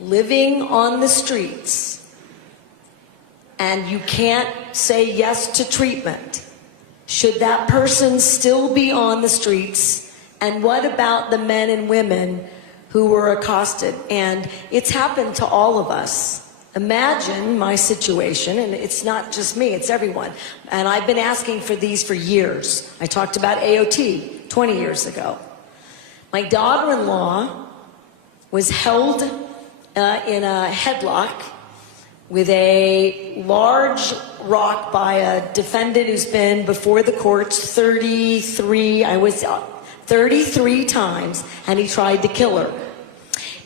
living on the streets and you can't say yes to treatment, should that person still be on the streets? And what about the men and women who were accosted? And it's happened to all of us. Imagine my situation, and it's not just me, it's everyone. And I've been asking for these for years. I talked about AOT 20 years ago. My daughter-in-law was held in a headlock with a large rock by a defendant who's been before the courts 33 times, and he tried to kill her.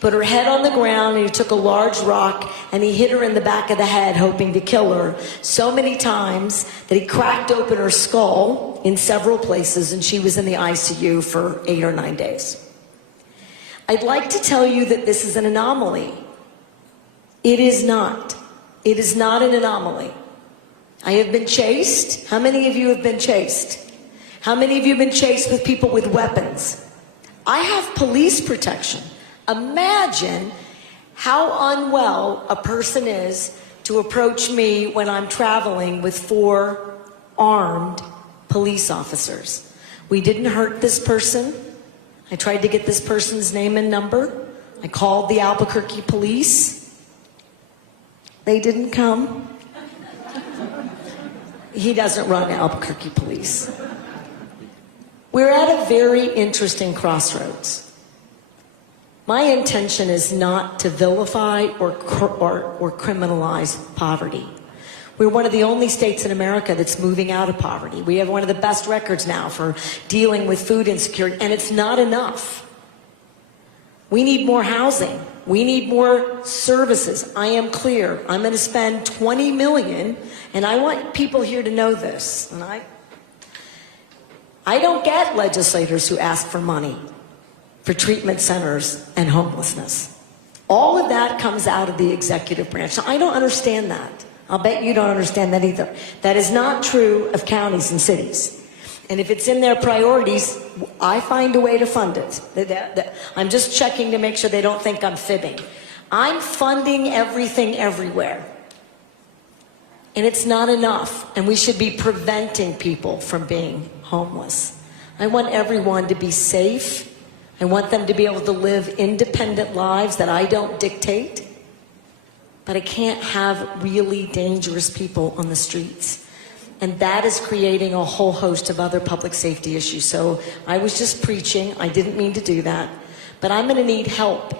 Put her head on the ground, and he took a large rock and he hit her in the back of the head, hoping to kill her so many times that he cracked open her skull in several places, and she was in the ICU for 8 or 9 days. I'd like to tell you that this is an anomaly. It is not. It is not an anomaly. I have been chased. How many of you have been chased? How many of you have been chased with people with weapons? I have police protection. Imagine how unwell a person is to approach me when I'm traveling with 4 armed police officers. We didn't hurt this person. I tried to get this person's name and number. I called the Albuquerque police. They didn't come. He doesn't run Albuquerque police. We're at a very interesting crossroads. My intention is not to vilify or criminalize poverty. We're one of the only states in America that's moving out of poverty. We have one of the best records now for dealing with food insecurity, and it's not enough. We need more housing. We need more services. I am clear. I'm going to spend $20 million, and I want people here to know this. And I don't get legislators who ask for money for treatment centers and homelessness. All of that comes out of the executive branch. So I don't understand that. I'll bet you don't understand that either. That is not true of counties and cities. And if it's in their priorities, I find a way to fund it. I'm just checking to make sure they don't think I'm fibbing. I'm funding everything everywhere. And it's not enough. And we should be preventing people from being homeless. I want everyone to be safe. I want them to be able to live independent lives that I don't dictate. But I can't have really dangerous people on the streets. And that is creating a whole host of other public safety issues. So I was just preaching. I didn't mean to do that. But I'm going to need help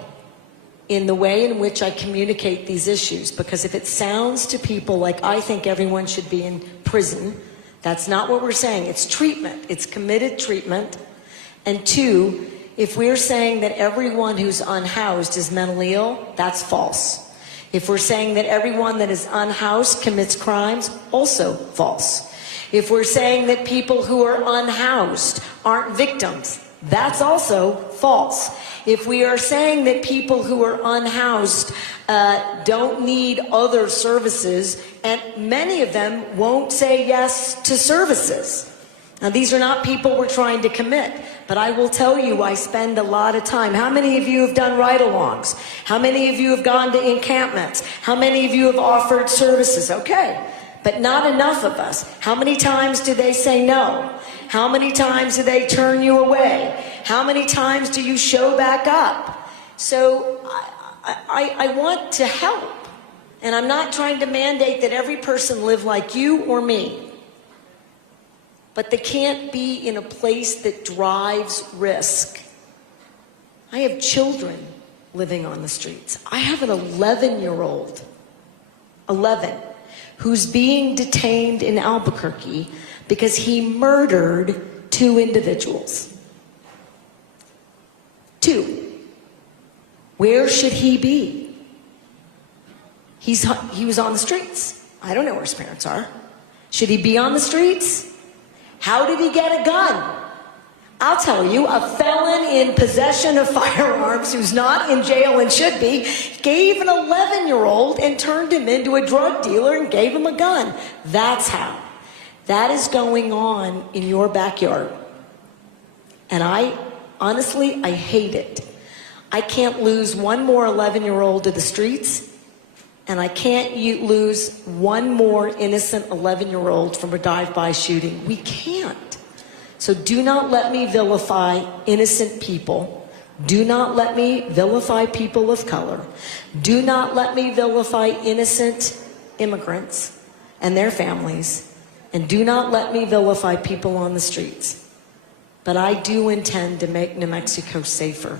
in the way in which I communicate these issues. Because if it sounds to people like I think everyone should be in prison, that's not what we're saying. It's treatment. It's committed treatment. And 2, if we're saying that everyone who's unhoused is mentally ill, that's false. If we're saying that everyone that is unhoused commits crimes, also false. If we're saying that people who are unhoused aren't victims, that's also false. If we are saying that people who are unhoused don't need other services, and many of them won't say yes to services. Now, these are not people we're trying to commit, but I will tell you I spend a lot of time. How many of you have done ride-alongs? How many of you have gone to encampments? How many of you have offered services? Okay, but not enough of us. How many times do they say no? How many times do they turn you away? How many times do you show back up? So I want to help, and I'm not trying to mandate that every person live like you or me. But they can't be in a place that drives risk. I have children living on the streets. I have an 11-year-old, 11, who's being detained in Albuquerque because he murdered 2 individuals. 2. Where should he be? He was on the streets. I don't know where his parents are. Should he be on the streets? How did he get a gun? I'll tell you, a felon in possession of firearms who's not in jail and should be, gave an 11-year-old and turned him into a drug dealer and gave him a gun. That's how. That is going on in your backyard. And honestly, I hate it. I can't lose one more 11-year-old to the streets, and I can't lose one more innocent 11-year-old from a drive-by shooting. We can't. So do not let me vilify innocent people. Do not let me vilify people of color. Do not let me vilify innocent immigrants and their families. And do not let me vilify people on the streets. But I do intend to make New Mexico safer.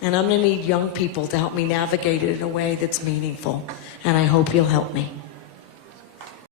And I'm going to need young people to help me navigate it in a way that's meaningful. And I hope you'll help me.